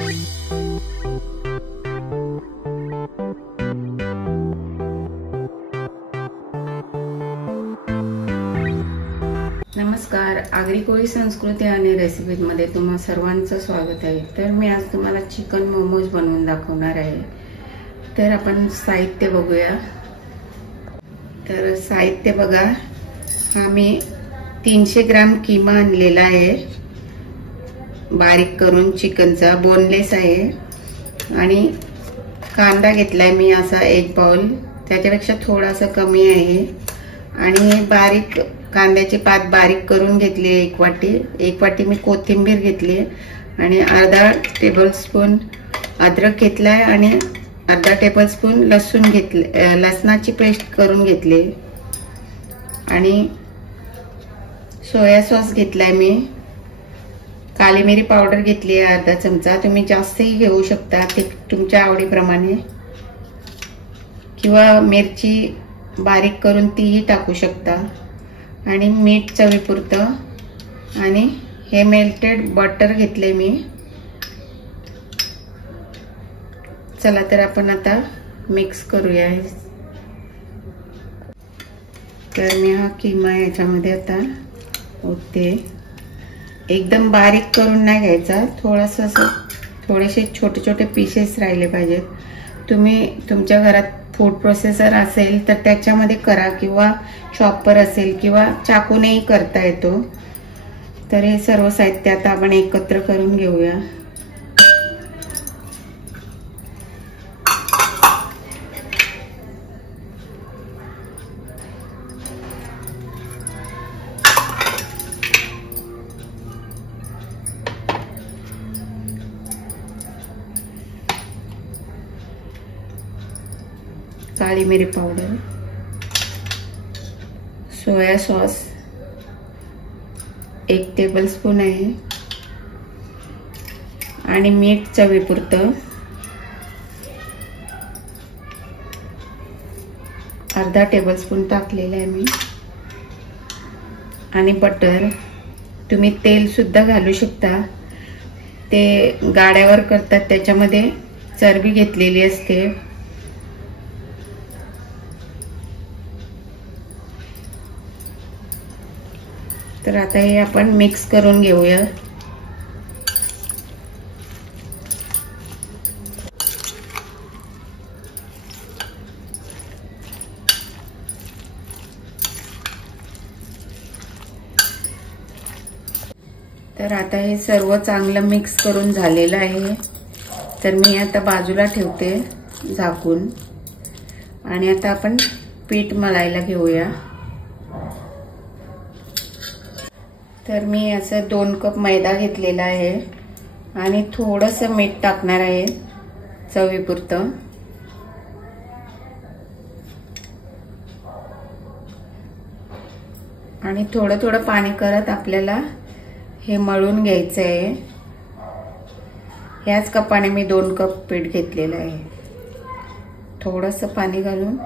नमस्कार, आगरी कोळी संस्कृती आणि रेसिपीमध्ये तुम्हा सर्वांचं स्वागत आहे। तर मी आज तुम्हाला चिकन मोमोज बनवून दाखवणार आहे। तर आपण साहित्य बघूया। तर साहित्य बघा, हा मी 300 ग्राम किमा आणलेला आहे, बारीक करून चिकनचा, बोनलेस आहे। आणि कांदा घेतलाय मी असा 1 पाऊल, त्याच्यापेक्षा थोडासा कमी आहे। आणि बारीक कांद्याची पात बारीक करून घेतली 1 वाटी। 1 वाटी मी कोथिंबीर घेतली आणि अर्धा टेबलस्पून अद्रक घेतलाय आणि अर्धा टेबलस्पून लसूण घेतले, लसणाची पेस्ट करून घेतली। आणि सोया सॉस घेतलाय मी, काली मिरी पावडर घेतली आहे अर्धा चमचा, तुम्ही जास्तही घेऊ शकता ते तुमच्या आवडीप्रमाणे, किंवा मिरची बारीक करून तीही टाकू शकता। आणि मीठ चवीपुरतं आणि हे मेल्टेड बटर घेतले मी। चला तर आपण आता मिक्स करूया। तर मी हा किमा याच्यामध्ये आता ओतते। एकदम बारीक करून नाही घ्यायचा, थोडंसं असं थोडेसे छोटे छोटे पीसेस राहिले पाहिजेत। तुम्ही तुमच्या घरात फूड प्रोसेसर असेल तर त्याच्यामध्ये करा, किंवा चॉपर असेल किंवा चाकूनेही करता येतो। तर हे सर्व साहित्य आता आपण एकत्र करून घेऊया। काली मिरी पावडर, सोया सॉस 1 टेबलस्पून आहे आणि मीठ चवीपुरतं, अर्धा टेबलस्पून टाकलेलं आहे मी। आणि बटर, तुम्ही तेल सुद्धा घालू शकता, ते गाड्यावर करतात त्याच्यामध्ये चरबी घेतलेली असते। तर आता हे आपण मिक्स करून घेऊया। तर आता हे सर्व चांगलं मिक्स करून झालेलं आहे। तर मी आता बाजूला ठेवते झाकून, आणि आता आपण पीठ मळायला घेऊया। तर मी असं 2 कप मैदा घेतलेला आहे आणि थोडंसं मीठ टाकणार आहे चवीपुरतं। आणि थोडं थोडं पाणी करत आपल्याला हे मळून घ्यायचं आहे। ह्याच कपाने मी 2 कप पीठ घेतलेलं आहे, थोडंसं पाणी घालून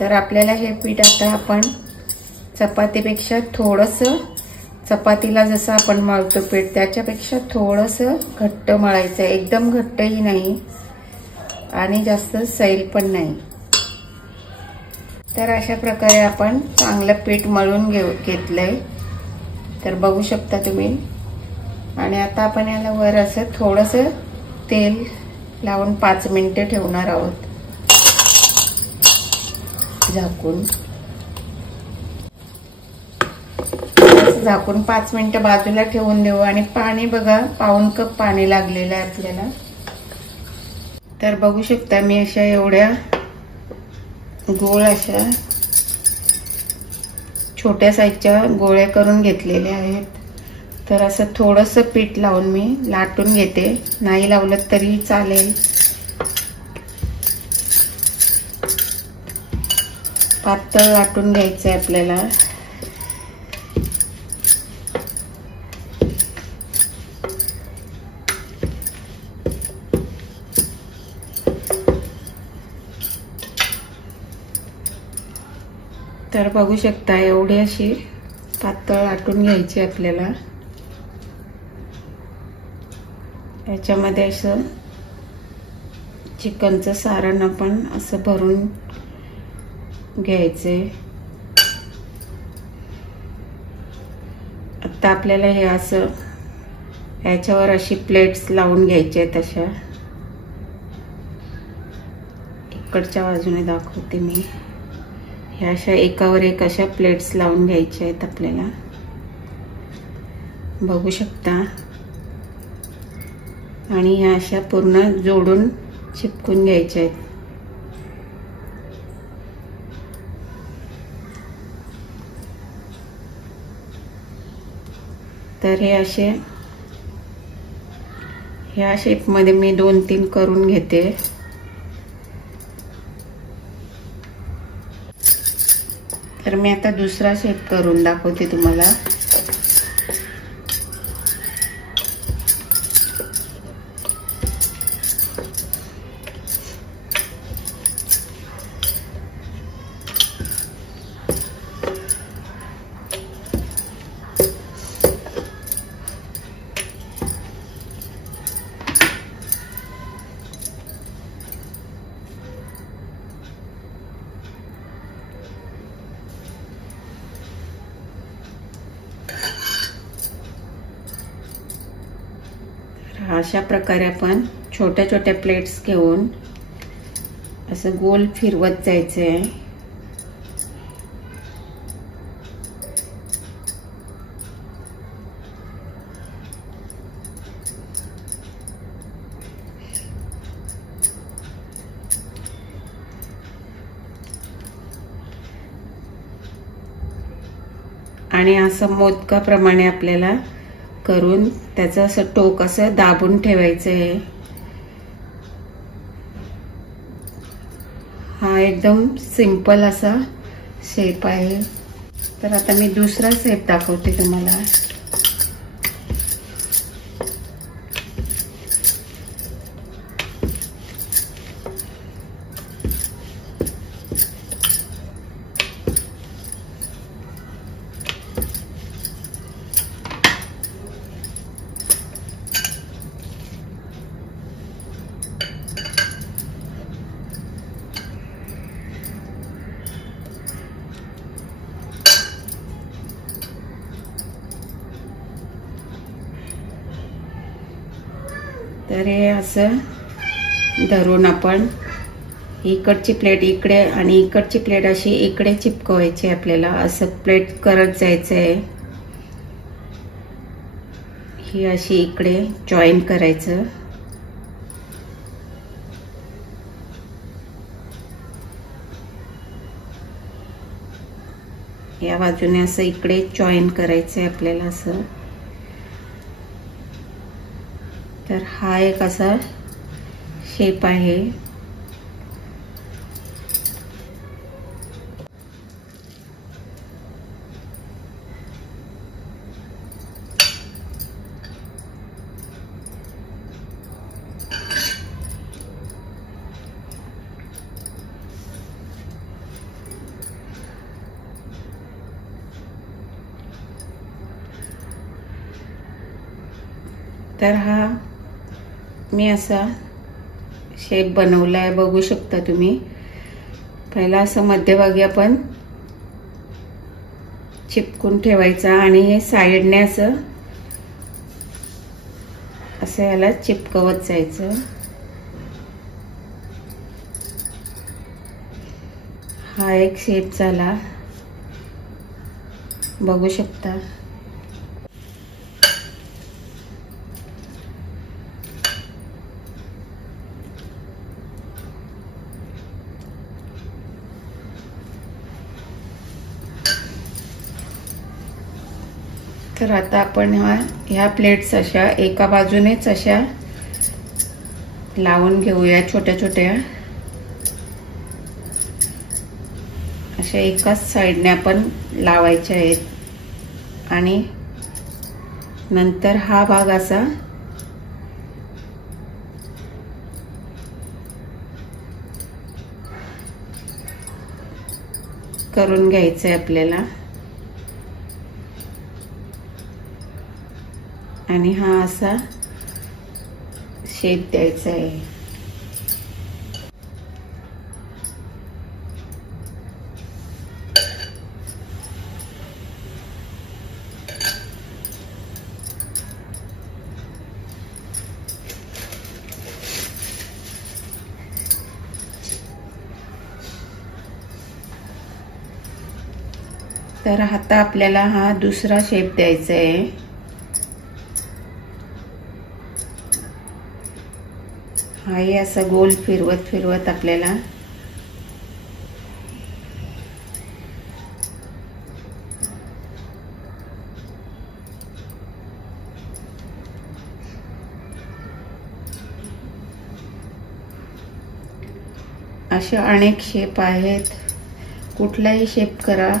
तर आपल्याला हे पीठ आता आपण चपातीपेक्षा थोडंसं, चपातीला जसं आपण मळतो पीठ त्याच्यापेक्षा थोडंसं घट्ट मळायचं आहे, एकदम घट्टही नाही आणि जास्त सैल पण नाही। तर अशा प्रकारे आपण चांगलं पीठ मळून घेतलंय, तर बघू शकता तुम्ही। आणि आता आपण याला वर असं थोडंसं तेल लावून 5 मिनिटे ठेवणार आहोत झाकून। झाकून 5 मिनिटं बाजूला ठेवून देऊ। आणि पाणी बघा, 1 कप पाणी लागलेलं आहे आपल्याला। तर बघू शकता मी अशा एवढ्या गोल अशा छोट्या साईजच्या गोळ्या करून घेतलेल्या आहेत। तर असं थोडंसं पीठ लावून मी लाटून घेते, नाही लावलं तरी चालेल। पातळ लाटून घ्यायचं आहे आपल्याला। तर बघू शकता एवढी अशी पातळ लाटून घ्यायची आपल्याला। याच्यामध्ये असं चिकनचं सारण आपण असं भरून घ्यायचे। आता आपल्याला हे असं याच्यावर अशी प्लेट्स लावून घ्यायचे आहेत। अशा इकडच्या बाजूने दाखवते मी। ह्या अशा एकावर एक अशा प्लेट्स लावून घ्यायच्या आहेत आपल्याला, बघू शकता। आणि ह्या अशा पूर्ण जोडून चिपकून घ्यायच्या आहेत। तर हे असे ह्या शेपमध्ये मी 2-3 करून घेते। तर मी आता दुसरा शेप करून दाखवते तुम्हाला। अशा प्रकारे आपण छोट्या छोट्या प्लेट्स घेऊन असं गोल फिरवत जायचं आहे। आणि असं मोदकाप्रमाणे आपल्याला करून त्याचं असं टोक असं दाबून ठेवायचं आहे। हा एकदम सिंपल असा शेप आहे। तर आता मी दुसरा शेप दाखवते तुम्हाला। तर हे असं धरून आपण इकडची प्लेट इकडे आणि इकडची प्लेट अशी इकडे चिपकवायची आपल्याला। असं प्लेट करत जायचं आहे। ही अशी इकडे जॉईन करायचं। या बाजूने असं इकडे जॉईन करायचं आहे आपल्याला असं। तर हा एक असा शेप आहे। तर हा मी असा शेप बनवलाय, बघू शकता तुम्ही। पहिला असं मध्यभागी आपण चिपकून ठेवायचा आणि हे साइडने असं याला चिपकवत जायचं। हा एक शेप झाला, बघू शकता। तर आता आपण ह्या प्लेट्स अशा एका बाजूनेच अशा लावून घेऊया। छोट्या छोट्या अशा एकाच साइडने आपण लावायच्या आहेत। आणि नंतर हा भाग असा करून घ्यायचं आहे आपल्याला आणि हा असा शेप द्यायचा आहे। तर आता आपल्याला हा दुसरा शेप द्यायचा आहे। हाही असं गोल फिरवत फिरवत आपल्याला असे अनेक शेप आहेत, कुठलाही शेप करा।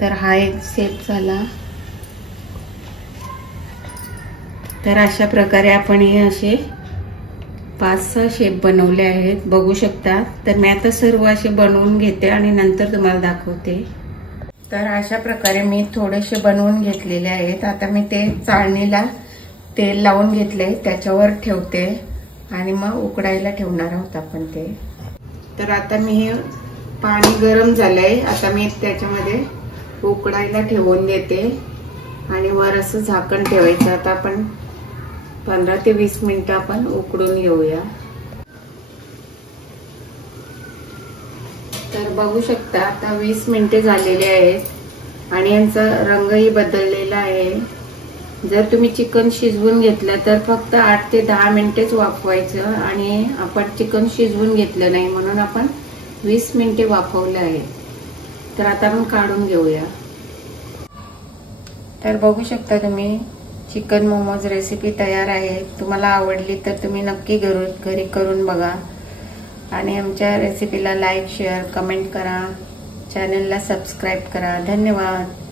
तर हा एक शेप झाला। तर अशा प्रकारे आपण हे असे 5-6 शेप बनवले आहेत, बघू शकता। तर मी आता सर्व असे बनवून घेते आणि नंतर तुम्हाला दाखवते। तर अशा प्रकारे मी थोडेसे बनवून घेतलेले आहेत। आता मी ते चाळणीला तेल लावून घेतले, त्याच्यावर ठेवते आणि मग उकडायला ठेवणार आहोत आपण ते। तर आता मी हे पाणी गरम झालंय, आता मी त्याच्यामध्ये उकडायला ठेवून देते आणि वर असं झाकण ठेवायचं। आता आपण 15 ते 20 मिनिटं आपण उकडून घेऊया। तर बघू शकता आता 20 मिनिटे झालेले आहेत आणि यांचा रंगही बदललेला आहे। जर तुम्ही चिकन शिजवून घेतलं तर फक्त 8 ते 10 मिनिटेच वाफवायचं आणि आपण चिकन शिजवून घेतलं नाही म्हणून आपण 20 मिनिटे वाफवलं आहे। तर आता आपण काढून घेऊया। तर बघू शकता तुम्ही चिकन मोमोज रेसिपी तयार आहे। तुम्हाला आवडली तर तुम्ही नक्की घरी करून बघा आणि आमच्या रेसिपीला लाईक, शेअर, कमेंट करा, चॅनलला सबस्क्राईब करा। धन्यवाद।